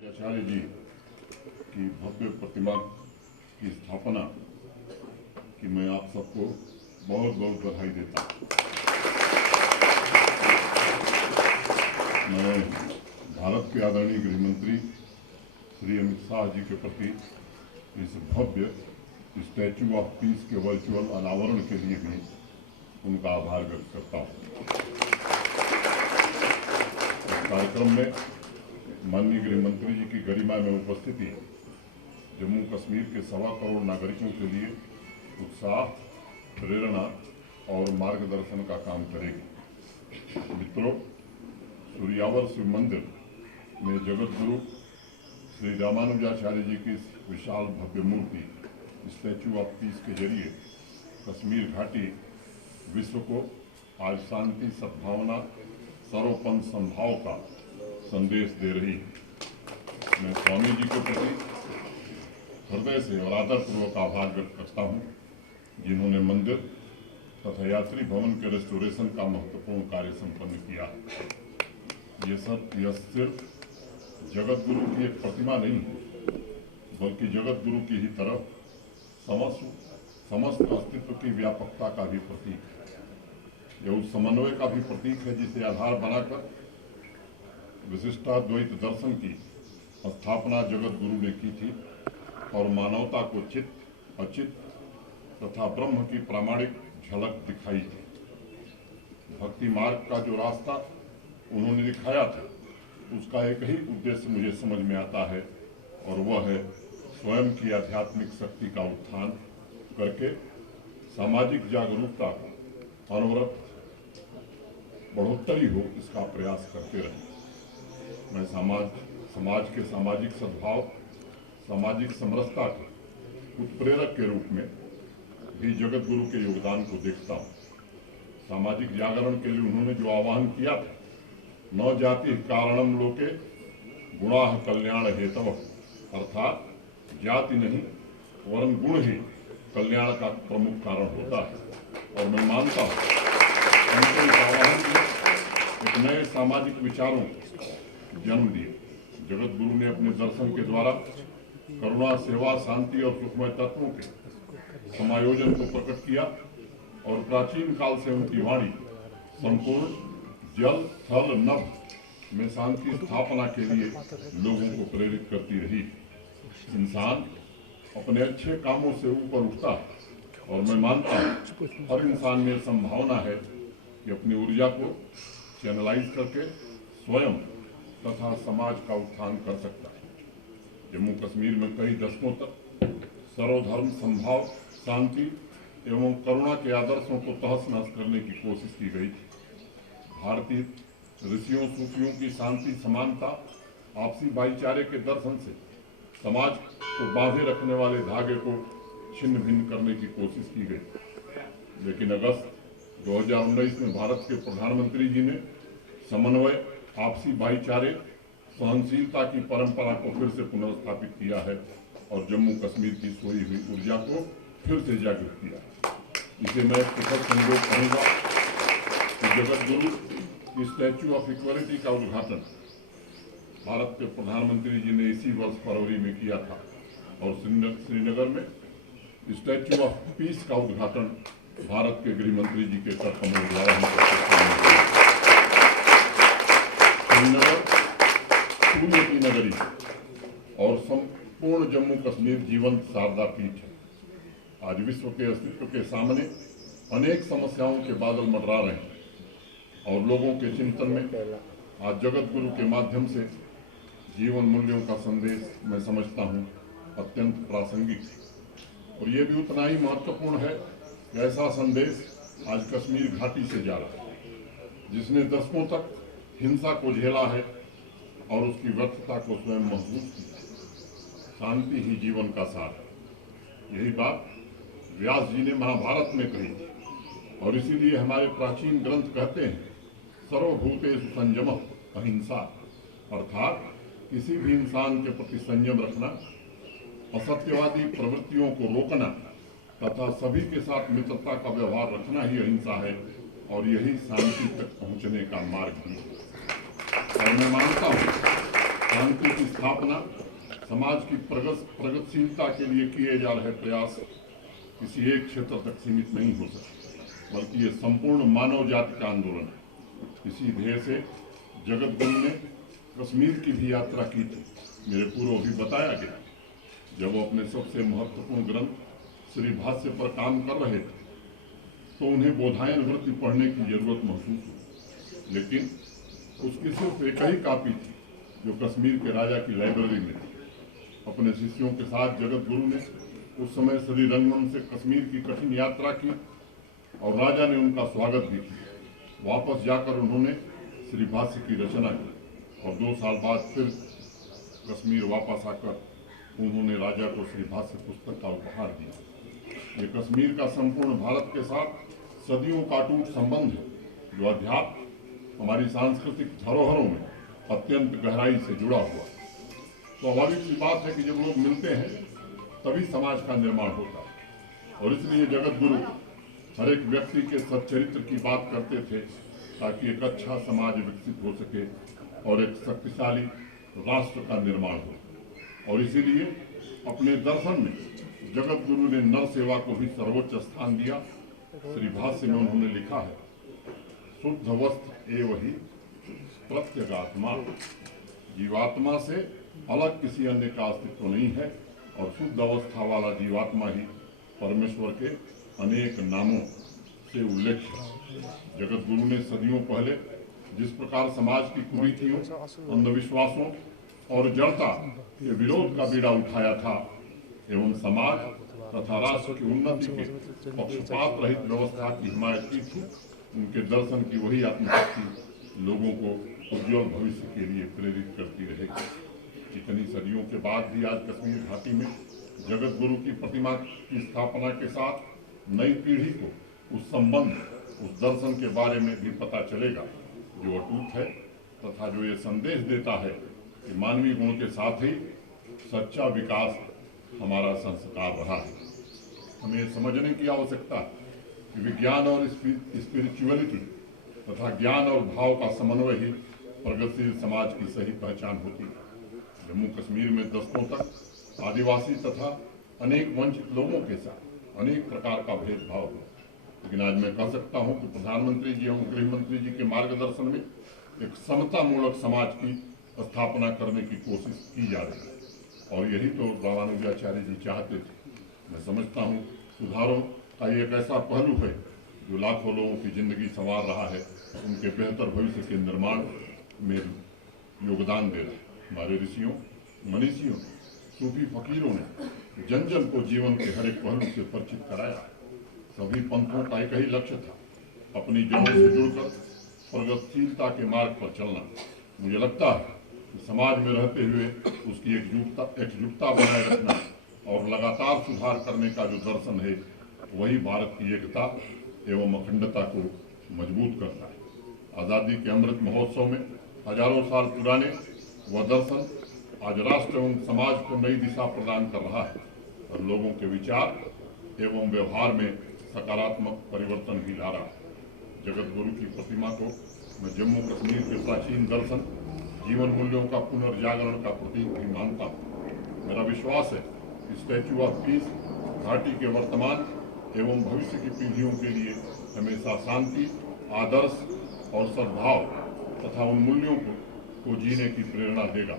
आचार्य जी की भव्य प्रतिमा की स्थापना की मैं आप सबको बहुत बहुत बधाई देता हूँ। मैं भारत के आदरणीय गृह मंत्री श्री अमित शाह जी के प्रति इस भव्य स्टैच्यू ऑफ पीस के वर्चुअल अनावरण के लिए भी उनका आभार व्यक्त करता हूँ। इस कार्यक्रम में माननीय गृह मंत्री जी की गरिमा में उपस्थिति जम्मू कश्मीर के 1.25 करोड़ नागरिकों के लिए उत्साह, प्रेरणा और मार्गदर्शन का काम करेगी। मित्रों, सूर्यावर शिव मंदिर में जगत गुरु श्री रामानुजाचार्य जी की विशाल भव्य मूर्ति स्टैच्यू ऑफ पीस के जरिए कश्मीर घाटी विश्व को आज शांति, सद्भावना, सर्वोपन संभाव का संदेश दे रही है। मैं स्वामी जी के प्रति हृदय से और आदरपूर्वक आभार व्यक्त करता हूँ, जिन्होंने मंदिर तथा यात्री भवन के रेस्टोरेशन का महत्वपूर्ण कार्य संपन्न किया। यह सिर्फ जगत गुरु की एक प्रतिमा नहीं है, बल्कि जगत गुरु की ही तरफ समस्त अस्तित्व की व्यापकता का भी प्रतीक है। यह उस समन्वय का भी प्रतीक है जिसे आधार बनाकर विशिष्टाद्वैत दर्शन की स्थापना जगत गुरु ने की थी और मानवता को चित्त, अचित तथा ब्रह्म की प्रामाणिक झलक दिखाई थी। भक्ति मार्ग का जो रास्ता उन्होंने दिखाया था, उसका एक ही उद्देश्य मुझे समझ में आता है, और वह है स्वयं की आध्यात्मिक शक्ति का उत्थान करके सामाजिक जागरूकता का अनवरत बढ़ोतरी हो, इसका प्रयास करते रहे। मैं समाज के सामाजिक सद्भाव, सामाजिक समरसता के उत्प्रेरक के रूप में भी जगत गुरु के योगदान को देखता हूँ। सामाजिक जागरण के लिए उन्होंने जो आह्वान किया था, न जाति कारणम लोके गुणाः कल्याण हेतव, अर्थात जाति नहीं वरन गुण ही कल्याण का प्रमुख कारण होता है। और मैं मानता हूँ उनके इस आह्वान ने एक नए सामाजिक विचारों को जन्म दिया। जगत गुरु ने अपने दर्शन के द्वारा करुणा, सेवा, शांति और सुखमय तत्वों के समायोजन को प्रकट किया, और प्राचीन काल से उनकी वाणी संपूर्ण जल, थल, नभ में शांति स्थापना के लिए लोगों को प्रेरित करती रही। इंसान अपने अच्छे कामों से ऊपर उठता है, और मैं मानता हूँ हर इंसान में संभावना है कि अपनी ऊर्जा को चैनलाइज करके स्वयं तथा समाज का उत्थान कर सकता है। जम्मू कश्मीर में कई दशकों तक सर्वधर्म संभाव, शांति एवं करुणा के आदर्शों को तहस नहस करने की कोशिश की गई थी। भारतीय ऋषियों, सूफियों की शांति, समानता, आपसी भाईचारे के दर्शन से समाज को बांधे रखने वाले धागे को छिन्न भिन्न करने की कोशिश की गई। लेकिन अगस्त 2019 में भारत के प्रधानमंत्री जी ने समन्वय, आपसी भाईचारे, सहनशीलता की परंपरा को फिर से पुनर्स्थापित किया है और जम्मू कश्मीर की सोई हुई ऊर्जा को फिर से जागृत किया। इसे मैं सुखद संयोग कहूँगा कि जगत गुरु की स्टैच्यू ऑफ इक्वालिटी का उद्घाटन भारत के प्रधानमंत्री जी ने इसी वर्ष फरवरी में किया था, और श्रीनगर में स्टैच्यू ऑफ पीस का उद्घाटन भारत के गृह मंत्री जी के कर कमल द्वारा श्रीनगर सूर्य की नगरी और संपूर्ण जम्मू कश्मीर जीवंत शारदा पीठ है। आज विश्व के अस्तित्व के सामने अनेक समस्याओं के बादल मंडरा रहे हैं, और लोगों के चिंतन में आज जगत गुरु के माध्यम से जीवन मूल्यों का संदेश मैं समझता हूँ अत्यंत प्रासंगिक है। और ये भी उतना ही महत्वपूर्ण है कि ऐसा संदेश आज कश्मीर घाटी से जा रहा है, जिसने दशकों तक हिंसा को झेला है और उसकी व्यर्थता को स्वयं महसूस किया। शांति ही जीवन का सार है, यही बात व्यास जी ने महाभारत में कही थी, और इसीलिए हमारे प्राचीन ग्रंथ कहते हैं सर्वभूतेषु संयमः अहिंसा, अर्थात किसी भी इंसान के प्रति संयम रखना, असत्यवादी प्रवृत्तियों को रोकना तथा सभी के साथ मित्रता का व्यवहार रखना ही अहिंसा है, और यही शांति तक पहुंचने का मार्ग भी है। और मैं मानता हूं शांति की स्थापना, समाज की प्रगतिशीलता के लिए किए जा रहे प्रयास किसी एक क्षेत्र तक सीमित नहीं हो सकते, बल्कि ये संपूर्ण मानव जाति का आंदोलन है। इसी ध्येय से जगत गुरु ने कश्मीर की भी यात्रा की थी। मेरे पूर्व भी बताया गया, जब वो अपने सबसे महत्वपूर्ण ग्रंथ श्री भाष्य पर काम कर रहे थे तो उन्हें बोधायन वृत्ति पढ़ने की जरूरत महसूस हुई, लेकिन उसकी सिर्फ एक ही कॉपी थी जो कश्मीर के राजा की लाइब्रेरी में थी। अपने शिष्यों के साथ जगत गुरु ने उस समय श्री रंगमंच से कश्मीर की कठिन यात्रा की और राजा ने उनका स्वागत भी किया। वापस जाकर उन्होंने श्री भाष्य की रचना की और 2 साल बाद फिर कश्मीर वापस आकर उन्होंने राजा को श्री भाष्य पुस्तक का उपहार दिया। ये कश्मीर का संपूर्ण भारत के साथ सदियों का अटूट संबंध है, जो अध्यात्म हमारी सांस्कृतिक धरोहरों में अत्यंत गहराई से जुड़ा हुआ। स्वाभाविक सी बात है कि जब लोग मिलते हैं तभी समाज का निर्माण होता है, और इसलिए जगत गुरु हर एक व्यक्ति के सच्चरित्र की बात करते थे ताकि एक अच्छा समाज विकसित हो सके और एक शक्तिशाली राष्ट्र का निर्माण हो। और इसीलिए अपने दर्शन में जगत गुरु ने नर सेवा को भी सर्वोच्च स्थान दिया। श्री भाष्य में उन्होंने लिखा है, शुद्ध वस्त्र एव ही प्रत्यगात्मा, जीवात्मा से अलग किसी अन्य का अस्तित्व नहीं है और शुद्ध अवस्था वाला जीवात्मा ही परमेश्वर के अनेक नामों से उल्लेख है। जगत गुरु ने सदियों पहले जिस प्रकार समाज की कुरीतियों, अंधविश्वासों और जड़ता के विरोध का बीड़ा उठाया था एवं समाज तथा राष्ट्र की उन्नति के पक्षपात रहित व्यवस्था की हिमायत की थी, उनके दर्शन की वही आत्मशक्ति लोगों को उज्ज्वल भविष्य के लिए प्रेरित करती रहेगी। इतनी सदियों के बाद भी आज कश्मीर घाटी में जगत गुरु की प्रतिमा की स्थापना के साथ नई पीढ़ी को उस संबंध, उस दर्शन के बारे में भी पता चलेगा जो अटूट है, तथा जो ये संदेश देता है कि मानवीय गुण के साथ ही सच्चा विकास हमारा संस्कार रहा है। हमें समझने की आवश्यकता है कि विज्ञान और स्पिरिचुअलिटी तथा ज्ञान और भाव का समन्वय ही प्रगतिशील समाज की सही पहचान होती है। जम्मू कश्मीर में दशकों तक आदिवासी तथा अनेक वंचित लोगों के साथ अनेक प्रकार का भेदभाव है, लेकिन आज मैं कह सकता हूं कि प्रधानमंत्री जी एवं गृह मंत्री जी के मार्गदर्शन में एक समतामूलक समाज की स्थापना करने की कोशिश की जा रही है, और यही तो रामानुजाचार्य जी चाहते थे। मैं समझता हूँ सुधारों का ये एक ऐसा पहलू है जो लाखों लोगों की जिंदगी संवार रहा है, उनके बेहतर भविष्य के निर्माण में योगदान दे रहा है। हमारे ऋषियों, मनीषियों, सूफी फकीरों ने जन जन को जीवन के हर एक पहलू से परिचित कराया। सभी पंथों का एक ही लक्ष्य था, अपनी जड़ों से जुड़कर प्रगतिशीलता के मार्ग पर चलना। मुझे लगता है कि समाज में रहते हुए उसकी एकजुटता बनाए रखना और लगातार सुधार करने का जो दर्शन है वही भारत की एकता एवं अखंडता को मजबूत करता है। आज़ादी के अमृत महोत्सव में हजारों साल पुराने वह दर्शन आज राष्ट्र एवं समाज को नई दिशा प्रदान कर रहा है और लोगों के विचार एवं व्यवहार में सकारात्मक परिवर्तन भी ला रहा है। जगत गुरु की प्रतिमा को मैं जम्मू कश्मीर के प्राचीन दर्शन, जीवन मूल्यों का पुनर्जागरण का प्रतीक भी मानता हूँ। मेरा विश्वास है कि स्टैच्यू ऑफ पीस घाटी के वर्तमान एवं भविष्य की पीढ़ियों के लिए हमेशा शांति, आदर्श और सद्भाव तथा उन मूल्यों को जीने की प्रेरणा देगा।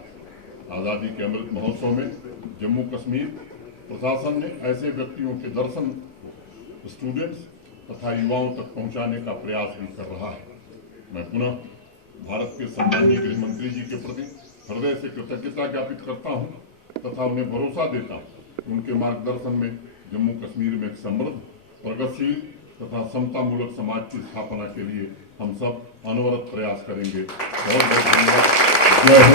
आज़ादी के अमृत महोत्सव में जम्मू कश्मीर प्रशासन ने ऐसे व्यक्तियों के दर्शन को स्टूडेंट्स तथा युवाओं तक पहुंचाने का प्रयास भी कर रहा है। मैं पुनः भारत के सम्माननीय गृह मंत्री जी के प्रति हृदय से कृतज्ञता ज्ञापित करता हूं तथा उन्हें भरोसा देता हूं कि उनके मार्गदर्शन में जम्मू कश्मीर में एक समृद्ध, प्रगतिशील तथा समतामूलक समाज की स्थापना के लिए हम सब अनवरत प्रयास करेंगे। बहुत बहुत धन्यवाद। जय हिंद।